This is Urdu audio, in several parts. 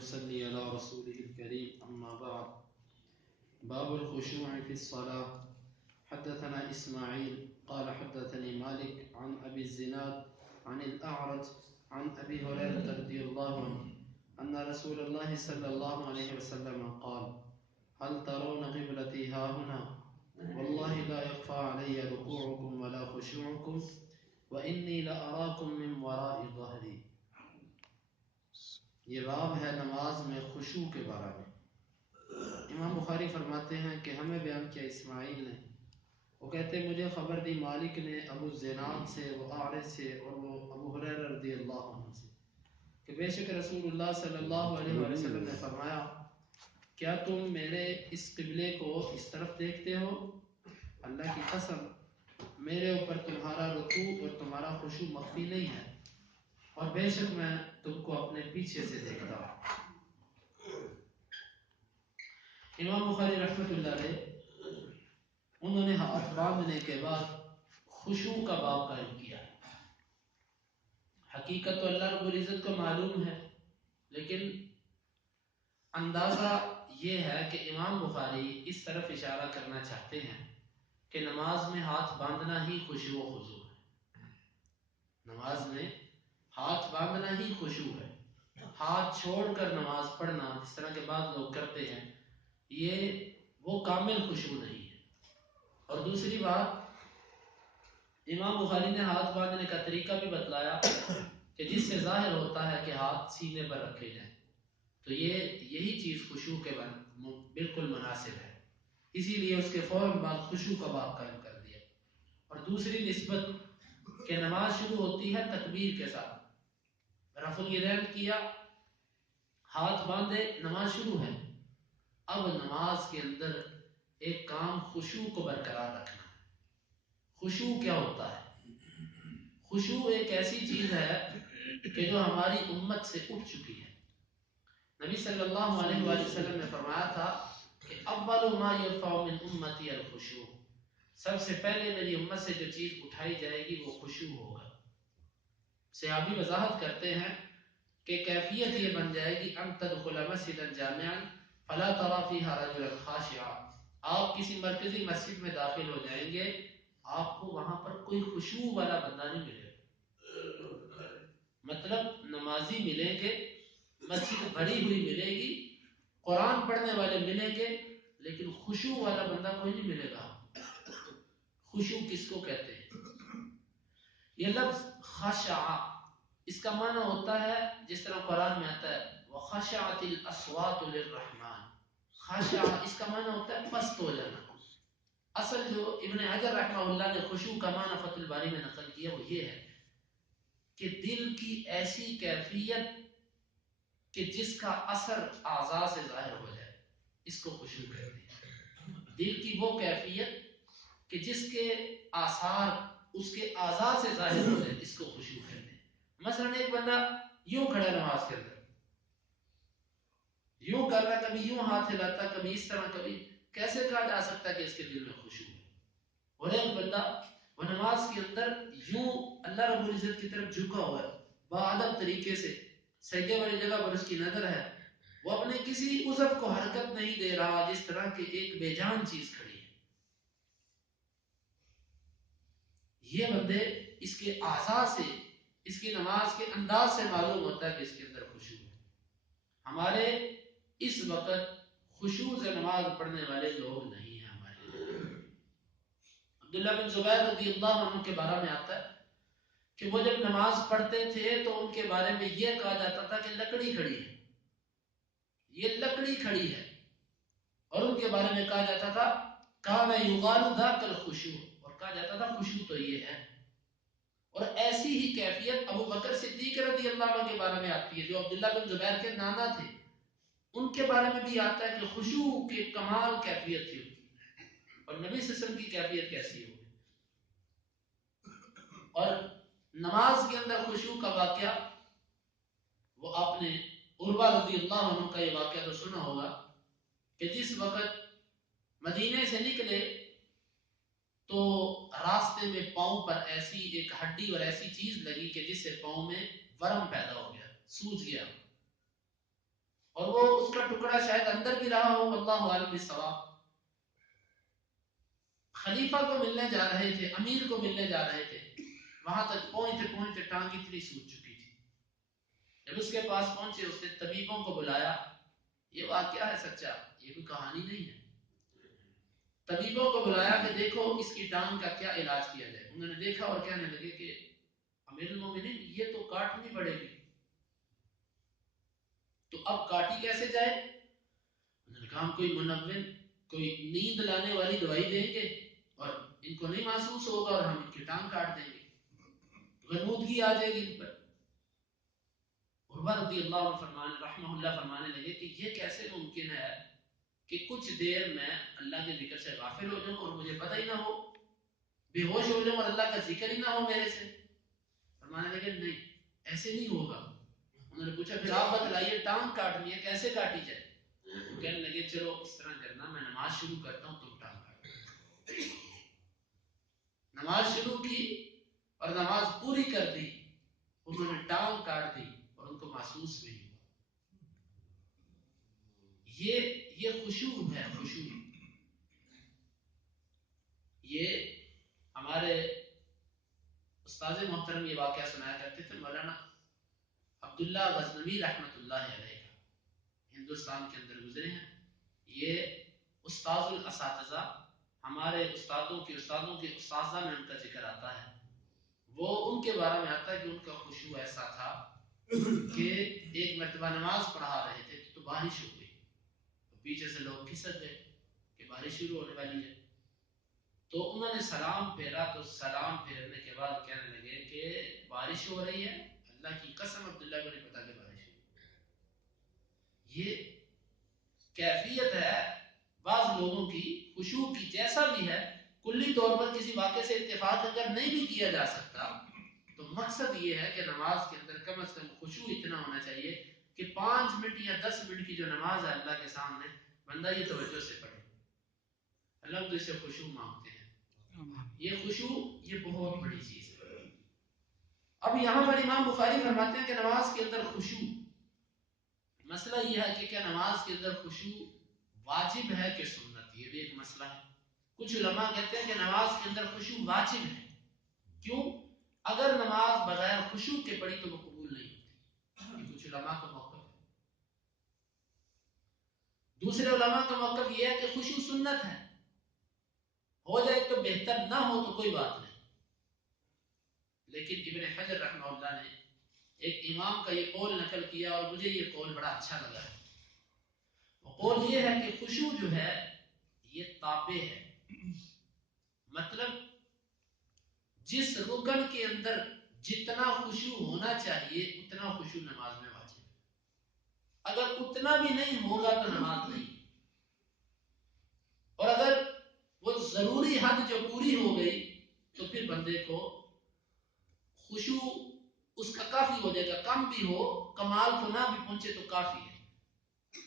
ويصلي على رسوله الكريم أما بعد باب الخشوع في الصلاة. حدثنا إسماعيل قال حدثني مالك عن أبي الزناد عن الأعرج عن أبي هريرة رضي الله عنه أن رسول الله صلى الله عليه وسلم قال هل ترون قبلتي هاهنا والله لا يخفى علي ركوعكم ولا خشوعكم وإني لأراكم من وراء ظهري. یہ باب ہے نماز میں خشوع کے بارے میں. امام بخاری فرماتے ہیں کہ ہمیں بیان کیا اسماعیل نے، وہ کہتے ہیں مجھے خبر دی مالک نے ابو الزناد سے، وہ اعرج سے، اور وہ ابو ہریرہ رضی اللہ عنہ سے کہ بے شک رسول اللہ صلی اللہ علیہ وآلہ وسلم نے فرمایا کیا تم میرے اس قبلے کو اس طرف دیکھتے ہو؟ اللہ کی قسم میرے اوپر تمہارا رکوع اور تمہارا خشوع مخفی نہیں ہے، اور بے شک میں تم کو اپنے پیچھے سے دیکھتا ہوں. امام بخاری رحمۃ اللہ علیہ انہوں نے ہاتھ باندھنے کے بعد خشوع کا باب قائم کیا. حقیقت تو اللہ رب العزت کو معلوم ہے، لیکن اندازہ یہ ہے کہ امام بخاری اس طرف اشارہ کرنا چاہتے ہیں کہ نماز میں ہاتھ باندھنا ہی خشوع و خضوع ہے. نماز میں ہاتھ باندھنا ہی خشوع ہے. ہاتھ چھوڑ کر نماز پڑھنا جس طرح کے بعض لوگ کرتے ہیں یہ وہ کامل خشوع نہیں ہے. اور دوسری بات امام بخاری نے ہاتھ باندھنے کا طریقہ بھی بتلایا کہ جس سے ظاہر ہوتا ہے کہ ہاتھ سینے پر رکھے جائیں، تو یہی چیز خشوع کے بالکل مناسب ہے. اسی لیے اس کے فوراً بعد خشوع کا باب قائم کر دیا. اور دوسری نسبت کہ نماز شروع ہوتی ہے تکبیر کے ساتھ، رفع الیدین کیا، ہاتھ باندھے، نماز شروع ہے. اب نماز کے اندر ایک کام خشوع کو برقرار رکھنا ہے. خشوع کیا ہوتا ہے؟ خشوع ایک ایسی چیز ہے کہ جو ہماری امت سے اٹھ چکی ہے. نبی صلی اللہ علیہ وآلہ وسلم نے فرمایا تھا کہ اول ما یرفع من امتی الخشوع، سب سے پہلے میری امت سے جو چیز اٹھائی جائے گی وہ خشوع ہوگا. صحابی وضاحت کرتے ہیں کہ کیفیت یہ بن جائے گی ان تدخل مسجدا جامعا فلا ترى فيها رجلا خاشعا، آپ کسی مرکزی مسجد میں داخل ہو جائیں گے، آپ کو وہاں پر کوئی خشوع والا بندہ نہیں ملے گا. مطلب نمازی ملیں گے، مسجد بھری ہوئی ملے گی، قرآن پڑھنے والے ملیں گے، لیکن خشوع والا بندہ کوئی نہیں ملے گا. خشوع کس کو کہتے ہیں؟ یہ لفظ خشع اس کا معنی ہوتا ہے جس طرح قرآن میں آتا ہے وَخَشَعَتِ الْأَصْوَاتُ لِلرَّحْمَنِ. خشع اس کا معنی ہوتا ہے پست ہو جانا. اصل جو ابن حجر رحمہ اللہ نے خشوع کا معنی فتح الباری میں نقل کیا وہ یہ ہے کہ دل کی ایسی کیفیت کہ جس کا اثر اعضاء سے ظاہر ہو جائے، اس کو خشوع کہتے ہیں. دل کی وہ کیفیت کہ جس کے آثار اس کے اعضاء سے ظاہر ہو جائے، اس کو خشوع کہتے ہیں. مثلا ایک بندہ یوں کھڑا نماز کے اندر، یوں کر رہا، کبھی یوں ہاتھ ہلاتا، کبھی اس طرح، کبھی کیسے کہا جا سکتا ہے کہ اس کے دل میں خشوع ہے؟ اور ایک بندہ وہ نماز کے اندر یوں اللہ رب العزت کی طرف جھکا ہوا ہے، باادب طریقے سے، سجدے والی جگہ پر اس کی نظر ہے، وہ اپنے کسی عضو کو حرکت نہیں دے رہا، جس طرح کہ ایک بے جان چیز کھڑی ہے. یہ بندے اس کے اعضاء سے، اس کی نماز کے انداز سے معلوم ہوتا ہے کہ اس کے اندر خشوع ہے. ہمارے اس وقت خشوع سے نماز پڑھنے والے لوگ نہیں ہیں. ہمارے عبداللہ بن زبیر رضی اللہ عنہ کے بارے میں آتا ہے کہ وہ جب نماز پڑھتے تھے تو ان کے بارے میں یہ کہا جاتا تھا کہ لکڑی کھڑی ہے، یہ لکڑی کھڑی ہے. اور ان کے بارے میں کہا جاتا تھا کان یقال ذاک الخشوع، اور کہا جاتا تھا خشوع تو یہ ہے. اور ایسی ہی کیفیت ابو بکر صدیق رضی اللہ عنہ کے بارے میں آتی ہے جو عبداللہ بن زبیر کے نانا تھے. ان کے بارے میں بھی آتا ہے کہ خشوع کے کمال کیفیت تھی ان کی، اور نبی صلی اللہ علیہ وسلم کی کیفیت کیسی ہوگی. اور نماز کے اندر خشوع کا واقعہ وہ آپ نے عروہ رضی اللہ عنہ کا یہ واقعہ تو سنا ہوگا کہ جس وقت مدینے سے نکلے تو راستے میں پاؤں پر ایسی ایک ہڈی اور ایسی چیز لگی کہ جس سے پاؤں میں ورم پیدا ہو گیا، سوج گیا. ٹکڑا شاید اندر بھی رہا ہو، اللہ عالم بالصواب۔ خلیفہ کو ملنے جا رہے تھے، امیر کو ملنے جا رہے تھے، وہاں تک پہنچتے پہنچتے ٹانگ اتنی سوج چکی تھی۔ جب اس کے پاس پہنچے، اس نے طبیبوں کو بلایا۔ یہ واقعہ ہے سچا، یہ کوئی کہانی نہیں ہے۔ طبیبوں کو بلایا کہ دیکھو اس کی ٹانگ کا کیا علاج کیا جائے۔ انہوں نے دیکھا اور کہنے لگے کہ امیر المومنین یہ تو کاٹنی پڑے گی، تو اب کاٹی کیسے جائے؟ انہوں نے کہا ہم کوئی منون، کوئی نیند لانے والی دوائی دیں گے اور ان کو نہیں محسوس ہوگا اور ہم ان کی ٹانگ کاٹ دیں گے، غنودگی آ جائے گی ان پر۔ عروہ رضی اللہ عنہ رحمہ اللہ فرمانے لگے کہ یہ کیسے ممکن ہے کہ کچھ دیر میں اللہ کے ذکر سے غافل ہو جاؤں اور مجھے پتہ ہی نہ ہو، بے ہوش ہو جاؤں اور اللہ کا ذکر ہی نہ ہو میرے سے۔ فرمانے لگے نہیں، ایسے نہیں ہوگا۔ انہوں نے پوچھا پھر آپ بتلائیے ٹانگ کاٹنی ہے کیسے کاٹی جائے؟ وہ کہنے لگے چلو اس طرح کرنا، میں نماز شروع کرتا ہوں تم ٹانگ کاٹو۔ نماز شروع کی اور نماز پوری کر دی، انہوں نے ٹانگ کاٹ دی اور ان کو محسوس بھی ہوا۔ یہ خشوع ہے، خشوع۔ یہ ہمارے استاد محترم یہ واقعہ سنایا کرتے تھے، مولانا عبداللہ غزنوی رحمۃ اللہ علیہ کا، ہندوستان کے اندر گزرے ہیں۔ یہ استاذ الاساتذہ، ہمارے استادوں کے استاذہ میں ان کا ذکر آتا ہے۔ وہ ان کے بارے میں آتا ہے کہ ان کا خشوع ایسا تھا کہ ایک مرتبہ نماز پڑھا رہے تھے تو بارش ہو گئی، پیچھے سے لوگ کھسک گئے کہ بارش شروع ہونے والی ہے، تو انہوں نے سلام پھیرا، تو سلام پھیرنے کے بعد کہنے لگے کہ بارش ہو رہی ہے، اللہ کی قسم عبداللہ کو نہیں پتا کہ بارش ہو رہی ہے۔ یہ کیفیت ہے بعض لوگوں کی خشوع کی، جیسا بھی ہے۔ کلی طور پر کسی واقعے سے اتفاق اگر نہیں بھی کیا جا سکتا تو مقصد یہ ہے کہ نماز کے اندر کم از کم خشوع اتنا ہونا چاہیے کہ 5 منٹ یا 10 منٹ کی جو نماز ہے اللہ کے سامنے بندہ یہ توجہ سے پڑھے۔ اللہ تو اسے خشوع مانگتے ہیں۔ یہ خشوع یہ بہت بڑی چیز ہے۔ اب یہاں پر امام بخاری فرماتے ہیں کہ نماز کے اندر خشوع، مسئلہ یہ ہے کہ کیا نماز کے اندر خشوع واجب ہے کہ سنت، یہ بھی ایک مسئلہ ہے۔ کچھ علماء کہتے ہیں کہ نماز کے اندر خشوع واجب ہے۔ کیوں؟ اگر نماز بغیر خشوع کے پڑھی تو وہ قبول نہیں ہوتی، یہ کچھ علماء کا موقف ہے۔ دوسرے علماء کا موقف یہ ہے کہ خشوع سنت ہے، ہو جائے تو بہتر، نہ ہو تو کوئی بات نہیں۔ لیکن ابن حجر رحمہ اللہ نے ایک امام کا یہ قول نقل کیا اور مجھے یہ قول بڑا اچھا لگا ہے۔ وہ قول یہ ہے کہ خشوع جو ہے یہ تابع ہے، مطلب جس رکن کے اندر جتنا خشوع ہونا چاہیے اتنا خشوع نماز میں واجب ہے۔ اگر اتنا بھی نہیں ہوگا تو نماز نہیں، اور اگر وہ ضروری حد جو پوری ہو گئی تو پھر بندے کو خشوع اس کا کافی ہو جائے گا، کم بھی ہو، کمال کو نہ بھی پہنچے تو کافی ہے۔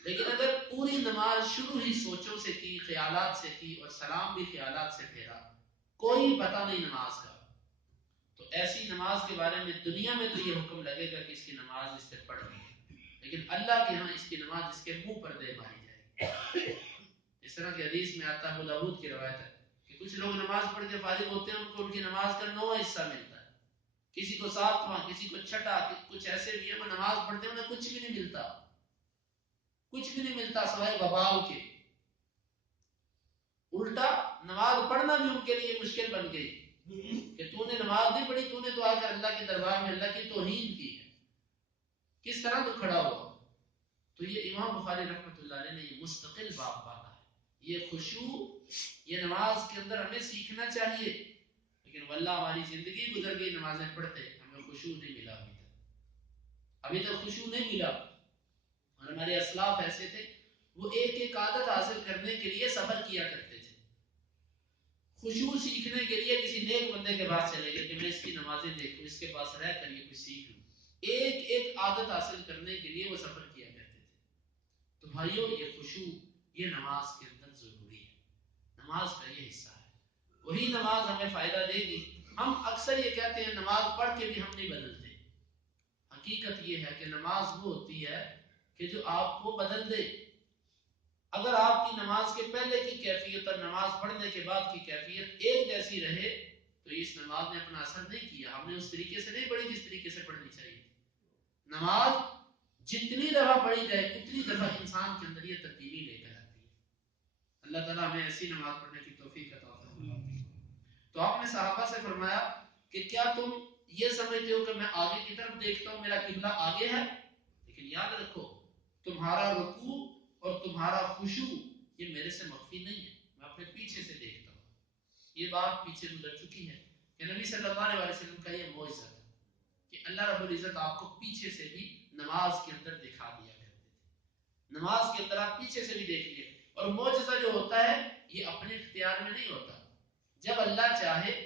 لیکن اگر پوری نماز شروع ہی سوچوں سے کی، خیالات سے کی اور سلام بھی خیالات سے پھیرا، کوئی پتہ نہیں نماز کا، تو ایسی نماز کے بارے میں دنیا میں تو یہ حکم لگے گا کہ اس کی نماز اس سے پڑھ گئی ہے، لیکن اللہ کے ہاں اس کی نماز اس کے منہ پر دے ماری جائے گی۔ اس طرح کی حدیث میں آتا ہے، ابو داؤد کی روایت ہے کہ کچھ لوگ نماز پڑھ کے فارغ ہوتے ہیں، ان کو ان کی نماز کا 9واں حصہ ملتا ہے، کسی کو 7واں، کسی کو 6واں، کچھ ایسے بھی ہیں وہ نماز پڑھتے ہیں انہیں کچھ بھی نہیں ملتا، کچھ بھی نہیں ملتا سوائے وبال کے۔ الٹا نماز پڑھنا بھی ان کے لیے مشکل بن گئی کہ تو نے نماز نہیں پڑھی، تو نے تو آ کر اللہ کے دربار میں اللہ کی توہین کی ہے، کس طرح تو کھڑا ہوا۔ تو یہ امام بخاری رحمۃ اللہ علیہ نے یہ مستقل باب باندھا ہے۔ یہ خشوع یہ نماز کے اندر ہمیں سیکھنا چاہیے، لیکن واللہ ہماری زندگی گزر گئی نمازیں پڑھتے، ہمیں خشوع نہیں ملا ابھی تک خشوع نہیں ملا۔ اور ہمارے اسلاف ایسے تھے، وہ ایک ایک عادت حاصل کرنے کے لیے سفر کیا کرتے تھے۔ خشوع سیکھنے کے لیے کسی نیک بندے کے پاس چلے گئے کہ میں اس کی نمازیں دیکھوں، اس کے پاس رہ کر یہ کچھ سیکھ لوں، ایک ایک عادت حاصل کرنے کے لیے وہ سفر کیا کرتے تھے۔ تو بھائیو یہ خشوع یہ نماز کے اندر ضروری ہے، نماز کا یہ حصہ ہے، وہی نماز ہمیں فائدہ دے گی۔ ہم اکثر یہ کہتے ہیں نماز پڑھ کے بھی ہم نہیں بدلتے، حقیقت یہ ہے کہ نماز وہ ہوتی ہے کہ جو آپ کو بدل دے۔ اگر آپ کی نماز کے پہلے کی کیفیت اور نماز پڑھنے کے بعد کی کیفیت ایک جیسی رہے تو اس نماز نے اپنا اثر نہیں کیا. ہم نے اس طریقے سے نہیں پڑھی جس طریقے سے پڑھنی چاہیے. نماز جتنی دفعہ پڑھی جائے اتنی دفعہ انسان کے اندر یہ تبدیلی لے کر آتی ہے. اللہ تعالیٰ ہمیں ایسی نماز پڑھنے کی توفیق عطا فرمائے. تو آپ نے صحابہ سے فرمایا کہ کیا تم یہ سمجھتے ہو کہ میں آگے کی طرف دیکھتا ہوں, میرا قبلہ آگے ہے, لیکن یاد رکھو تمہارا رکوع اور تمہارا خشوع یہ میرے سے مخفی نہیں ہے, میں اپنے پیچھے سے دیکھتا ہوں. یہ بات پیچھے گزر چکی ہے کہ نبی صلی اللہ علیہ وسلم کا یہ معجزہ تھا کہ اللہ رب العزت آپ کو پیچھے سے بھی نماز کے اندر دکھا دیا کرتے تھے. نماز کے اندر آپ پیچھے سے بھی دیکھ لیے. اور معجزہ جو ہوتا ہے یہ اپنے اختیار میں نہیں ہوتا, جب اللہ چاہے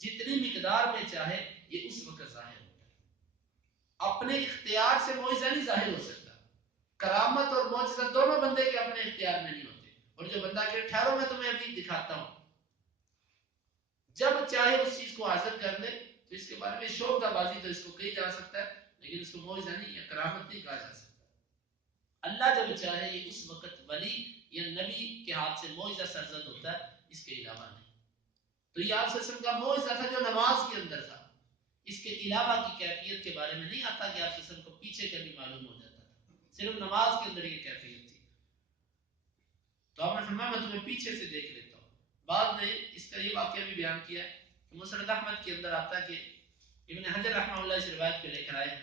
جتنی مقدار میں چاہے یہ اس وقت ظاہر ہوتا ہے. اپنے اختیار سے معجزہ نہیں ظاہر ہو سکتا. کرامت اور معجزہ دونوں بندے کے اپنے اختیار میں نہیں ہوتے. اور جو بندہ کہ ٹھہرو میں تمہیں ابھی دکھاتا ہوں, جب چاہے اس چیز کو حاصل کر لے تو اس کے بارے میں شوق بازی تو اس کو کہی جا سکتا ہے, لیکن اس کو معجزہ نہیں یا کرامت نہیں کہا جا سکتا. اللہ جب چاہے یہ اس وقت ولی یا نبی کے ہاتھ سے معجزہ سرزد ہوتا ہے, اس کے علاوہ نہیں. تو یہ آپ وسلم کا معجزہ تھا جو نماز کے اندر تھا. اس کے علاوہ کی کیفیت کے بارے میں نہیں آتا کہ آپ وسلم کو پیچھے کا بھی معلوم ہو جاتا تھا, صرف نماز کے اندر یہ کیفیت تھی. تو آپ نے فرمایا میں تمہیں پیچھے سے دیکھ لیتا ہوں. بعد میں اس کا یہ واقعہ بھی بیان کیا ہے کہ مسند احمد کے اندر آتا ہے کہ ابن حجر رحمہ اللہ اس روایت کو لے کر آئے ہیں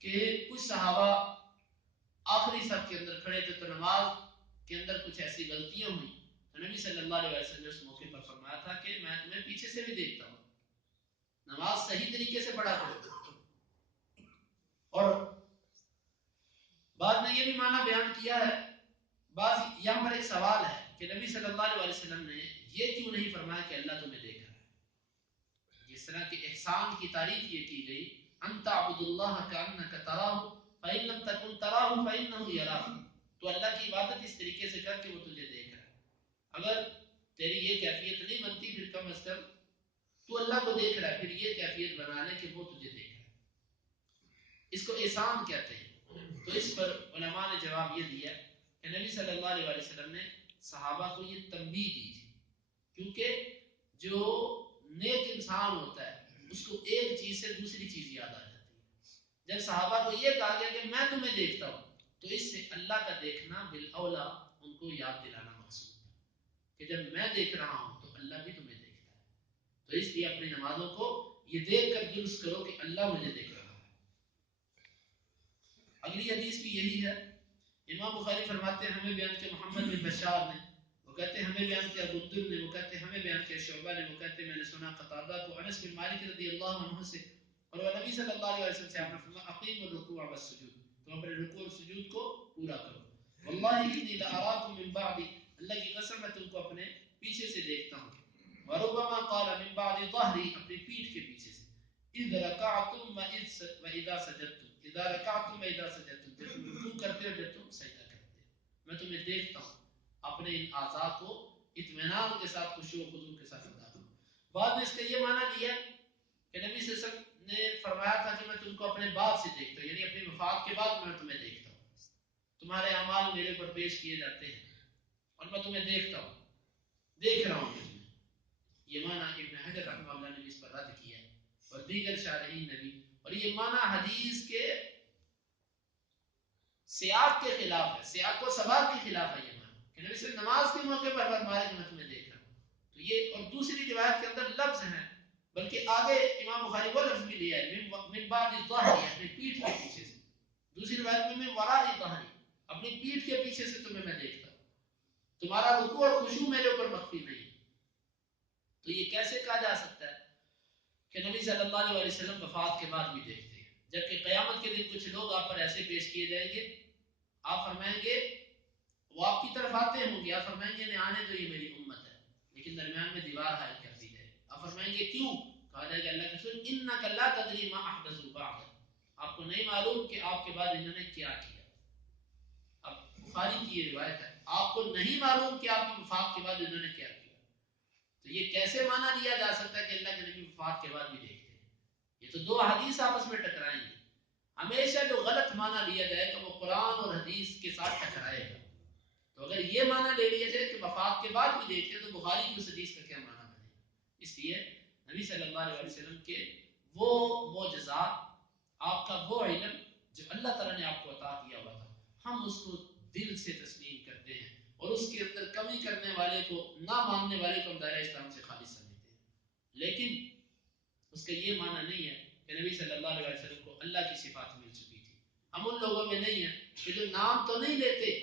کہ کچھ صحابہ آخری صف کے اندر کھڑے تھے تو نماز کے اندر کچھ ایسی غلطیاں ہوئی تو نبی صلی اللہ علیہ وسلم نے اس موقع پر فرمایا تھا کہ میں تمہیں پیچھے سے بھی دیکھتا ہوں, نماز صحیح طریقے سے پڑھا کرو. اور بعد میں یہ بھی معنی بیان کیا ہے. بعض یہاں پر ایک سوال ہے کہ نبی صلی اللہ علیہ وسلم نے یہ کیوں نہیں فرمایا کہ اللہ تمہیں دیکھ رہا ہے. جس طرح کہ احسان کی تعریف یہ کی گئی ان تعبد اللہ کأنک تراہ فإن لم تكن تراہ فإنه یراک, تو اللہ کی عبادت اس طریقے سے کر کہ وہ تجھے دیکھ رہا ہے. اگر تیری یہ کیفیت نہیں بنتی پھر کم از کم تو اللہ کو دیکھ رہا ہے, پھر یہ کیفیت بنا لے کہ وہ تجھے دیکھ رہا ہے. اس کو احسان کہتے ہیں. تو اس پر علماء نے جواب یہ دیا کہ نبی صلی اللہ علیہ وسلم نے صحابہ کو یہ تنبیہ دی تھی, کیونکہ جو نیک انسان ہوتا ہے اس کو ایک چیز سے دوسری چیز یاد آ جاتی ہے. جب صحابہ کو یہ کہا گیا کہ میں تمہیں دیکھتا ہوں تو اس سے اللہ کا دیکھنا بالاولا ان کو یاد دلانا مقصود تھا کہ جب میں دیکھ رہا ہوں تو اللہ بھی تمہیں دیکھتا ہے. تو اس لیے اپنی نمازوں کو یہ دیکھ کر درست کرو کہ اللہ مجھے دیکھ رہا ہے. اگلی حدیث بھی یہی ہے. امام بخاری فرماتے ہیں ہمیں بیان کیا محمد بن بشار نے, وہ کہتے ہیں ہمیں بیان کیا بدر نے, وہ کہتے ہیں ہمیں بیان کیا شعبہ نے, وہ کہتے ہیں میں نے سنا قتادہ کو انس بن مالک رضی اللہ عنہ سے, اور وہ نبی صلی اللہ علیہ وسلم سے آپ نے فرمایا اقیم الرکوع والسجود, تم اپنے رکوع اور سجود کو پورا کرو. واللہ انی لاراکم من بعد, اللہ کی قسم میں تم کو اپنے پیچھے سے دیکھتا ہوں. وربما قال من بعد ظهري, اپنی پیٹھ کے پیچھے سے. اذا رکعتم واذا سجدتم, اذا رکعتم واذا سجدتم, جب تم رکوع کرتے ہو جب تم سجدہ کرتے ہو, میں تمہیں دیکھتا ہوں. اپنے ان اعضاء کو اطمینان کے ساتھ خشوع و خضوع کے ساتھ ادا کرو. بعد میں اس کا یہ معنی لیا کہ نبی صلی اللہ علیہ وسلم نے فرمایا تھا کہ میں تم کو اپنے بعد سے دیکھتا ہوں, یعنی اپنی وفات کے بعد میں تمہیں دیکھتا ہوں. تمہارے اعمال میرے پر پیش کیے جاتے ہیں اور میں تمہیں دیکھتا ہوں, دیکھ رہا ہوں تمہیں. یہ معنی ابن حجر رحمہ اللہ نے اس پر رد کیا ہے اور دیگر شارحین نے بھی. اور یہ معنی حدیث کے سیاق کے خلاف ہے, سیاق و سباق کے خلاف ہے. یہ معنی کہ نبی صلی نماز کے موقع پر فرمایا کہ میں تمہیں دیکھ رہا ہوں. تو یہ اور دوسری روایت کے اندر لفظ ہیں, بلکہ آگے امام بخاری وہ لفظ بھی لیا ہے من بعد ظہری, اپنی پیٹھ کے پیچھے سے. دوسری روایت میں من وراء ظہری, اپنی پیٹھ کے پیچھے سے تمہیں میں دیکھتا ہوں. تمہارا رکوع اور خشوع میرے اوپر مخفی نہیں. تو یہ کیسے کہا جا سکتا ہے کہ نبی صلی اللہ علیہ وسلم وفات کے بعد بھی دیکھتے ہیں, جبکہ قیامت کے دن کچھ لوگ آپ پر ایسے پیش کیے جائیں گے, آپ فرمائیں گے وہ آپ کی طرف آتے ہوں گے, آپ فرمائیں گے نہیں آنے تو یہ میری امت ہے, لیکن درمیان میں دیوار حائل کر دی جائے. آپ فرمائیں گے کیوں؟ کہا جائے گا اللہ کے رسول انک لا تدری ما احدثوا بعد, آپ کو نہیں معلوم کہ آپ کے بعد انہوں نے کیا کیا. اب بخاری کی یہ روایت ہے, آپ کو نہیں معلوم کہ آپ کی وفات کے بعد انہوں نے کیا کیا. تو یہ کیسے معنی لیا جا سکتا ہے کہ اللہ کے نبی وفات کے بعد بھی دیکھتے ہیں؟ یہ تو دو حدیث آپس میں ٹکرائیں گے. ہمیشہ جو غلط معنی لیا جائے گا وہ قرآن اور حدیث کے ساتھ ٹکرائے گا. تو اگر یہ معنی لے لیا جائے کہ وفات کے بعد بھی دیکھتے ہیں تو بخاری کی اس حدیث کا کیا معنی بنے گا؟ اس لیے نبی صلی اللہ علیہ وسلم کے وہ معجزات، آپ کا وہ علم جو اللہ تعالیٰ نے آپ کو عطا کیا ہوا تھا، ہم اس کو دل سے تسلیم کرتے ہیں اور اس کے اندر کمی کرنے والے کو، نہ ماننے والے کو ہم دائرہ اسلام سے خالص سمجھتے ہیں. لیکن اس کا یہ معنی نہیں ہے کہ نبی صلی اللہ علیہ وسلم کو اللہ کی صفات مل چکی تھی. ہم ان لوگوں میں نہیں ہیں کہ جو نام تو نہیں لیتے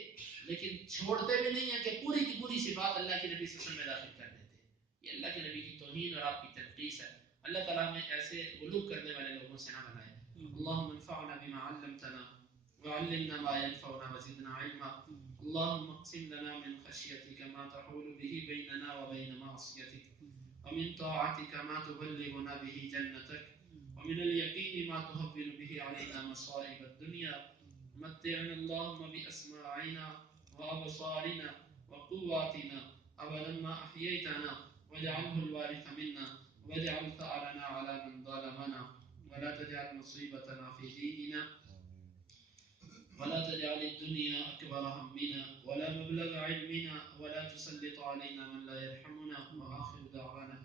لیکن چھوڑتے بھی نہیں ہیں کہ پوری کی پوری صفات اللہ کے نبی صلی اللہ علیہ وسلم میں داخل کر دیتے ہیں. یہ اللہ کے نبی کی توہین اور آپ کی تنقیص ہے. اللہ تعالیٰ ہمیں ایسے غلوب کرنے والے لوگوں سے نہ بنائے. اللهم انفعنا بما علمتنا وعلمنا ما ينفعنا وزدنا علما. اللهم اقسم لنا من خشيتك ما تحول به بيننا وبين معصيتك، ومن طاعتك ما تبلغنا به جنتك، ومن اليقين ما تهون به علينا مصائب الدنيا. متعنا اللهم بأسماعنا وأبصارنا وقواتنا أبدا ما أحييتنا، واجعله الوارث منا، واجعل ثأرنا على من ظلمنا، ولا تجعل مصيبتنا في ديننا، ولا تجعل الدنيا أكبر همنا ولا مبلغ علمنا، ولا تسلط علينا من لا يرحمنا. وآخر دعوانا